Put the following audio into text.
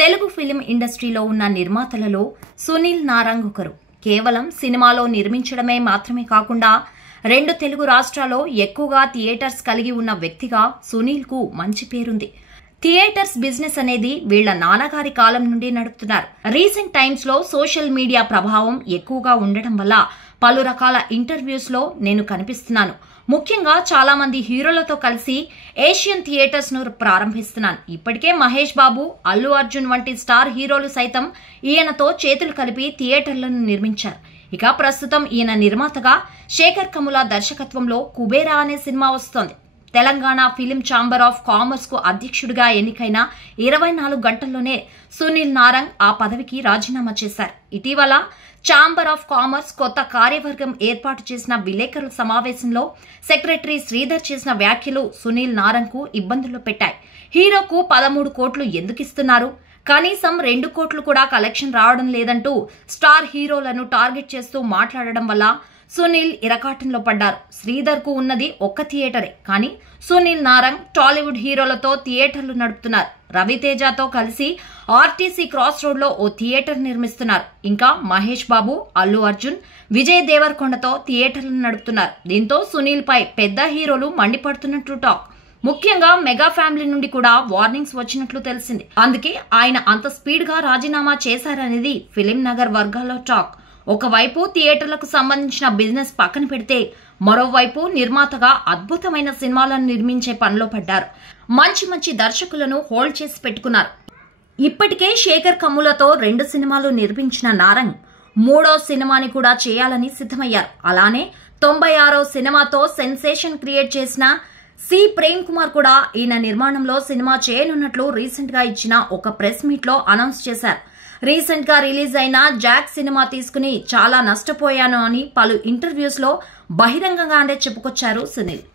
Telugu film ఇండస్ట్రీలో ఉన్న నిర్మాతలలో సునీల్ నారంగ్ ఒకరు. కేవలం సినిమాలో నిర్మించడమే మాత్రమే కాకుండా 2 తెలుగు రాష్ట్రాల్లో ఎక్కువగా థియేటర్స్ కలిగి ఉన్న వ్యక్తిగా సునీల్ కు మంచి పేరుంది. థియేటర్స్ బిజినెస్ అనేది వీళ్ల నాన్నగారి కాలం నుండి నడుపుతున్నారు. రీసెంట్ టైమ్స్ లో సోషల్ మీడియా ప్రభావం ఎక్కువగా ఉండడం వల్ల పలు రకాల ఇంటర్వ్యూస్ లో నేను కనిపిస్తున్నాను. ముఖ్యంగా చాలా మంది హీరోలతో కలిసి ఏషియన్ థియేటర్స్ ను ప్రారంభిస్తున్నాను. ఇప్పటికే మహేష్ బాబు, అల్లు అర్జున్ వంటి స్టార్ హీరోలు సైతం ఈయనతో చేతులు కలిపి థియేటర్లను నిర్మించారు. ఇక ప్రస్తుతం ఈయన నిర్మాతగా శేఖర్ కమ్ముల దర్శకత్వంలో కుబేరా అనే సినిమా వస్తోంది. Telangana film chamber of commerce కు అధ్యక్షుడిగా ఎన్నికైన 24 గంటల్లోనే సునీల్ నారంగ్ ఆ పదవికి రాజీనామా చేశారు. ఇటీవల ఛాంబర్ ఆఫ్ కామర్స్ కొత్త కార్యవర్గం ఏర్పాటు చేసిన విలేకరుల సమావేశంలో సెక్రటరీ శ్రీధర్ చేసిన వ్యాఖ్యలు సునీల్ నారంగ్ కు ఇబ్బందుల్లో పెట్టాయి. హీరోకు 13 కోట్లు ఎందుకు ఇస్తున్నారు, కనీసం 2 కోట్లు కూడా కలెక్షన్ రావడం లేదంటూ స్టార్ హీరోలను టార్గెట్ చేస్తూ మాట్లాడడం వల్ల సునీల్ ఇరకాటంలో పడ్డారు. శ్రీధర్ కు ఉన్నది ఒక్క థియేటరే, కానీ సునీల్ నారంగ్ టాలీవుడ్ హీరోలతో థియేటర్లు నడుపుతున్నారు. రవితేజతో కలిసి ఆర్టీసీ క్రాస్ రోడ్ లో ఓ థియేటర్ నిర్మిస్తున్నారు. ఇంకా మహేష్ బాబు, అల్లు అర్జున్, విజయ్ దేవరకొండతో థియేటర్లు నడుపుతున్నారు. దీంతో సునీల్ పై పెద్ద హీరోలు మండిపడుతున్నట్లు టాక్. ముఖ్యంగా మెగా ఫ్యామిలీ నుండి కూడా వార్నింగ్స్ వచ్చినట్లు తెలిసింది. అందుకే ఆయన అంత స్పీడ్ గా రాజీనామా చేశారనేది ఫిలిం నగర్ వర్గాల్లో టాక్. ఒకవైపు థియేటర్లకు సంబంధించిన బిజినెస్ పక్కన పెడితే మరోవైపు నిర్మాతగా అద్భుతమైన సినిమాలను నిర్మించే పనిలో పడ్డారు. మంచి దర్శకులను హోల్డ్ చేసి పెట్టుకున్నారు. ఇప్పటికే శేఖర్ కమ్ములతో 2 సినిమాలు నిర్మించిన నారంగ్ 3వ సినిమాని కూడా చేయాలని సిద్ధమయ్యారు. అలానే 96వ సినిమాతో సెన్సేషన్ క్రియేట్ చేసిన సి ప్రేమ్ కుమార్ కూడా ఈయన నిర్మాణంలో సినిమా చేయనున్నట్లు రీసెంట్ గా ఇచ్చిన ఒక ప్రెస్ మీట్ లో అనౌన్స్ చేశారు. రీసెంట్ గా రిలీజ్ అయిన జాక్ సినిమా తీసుకుని చాలా నష్టపోయాను అని పలు ఇంటర్వ్యూస్ లో బహిరంగంగానే చెప్పుకొచ్చారు సునీల్.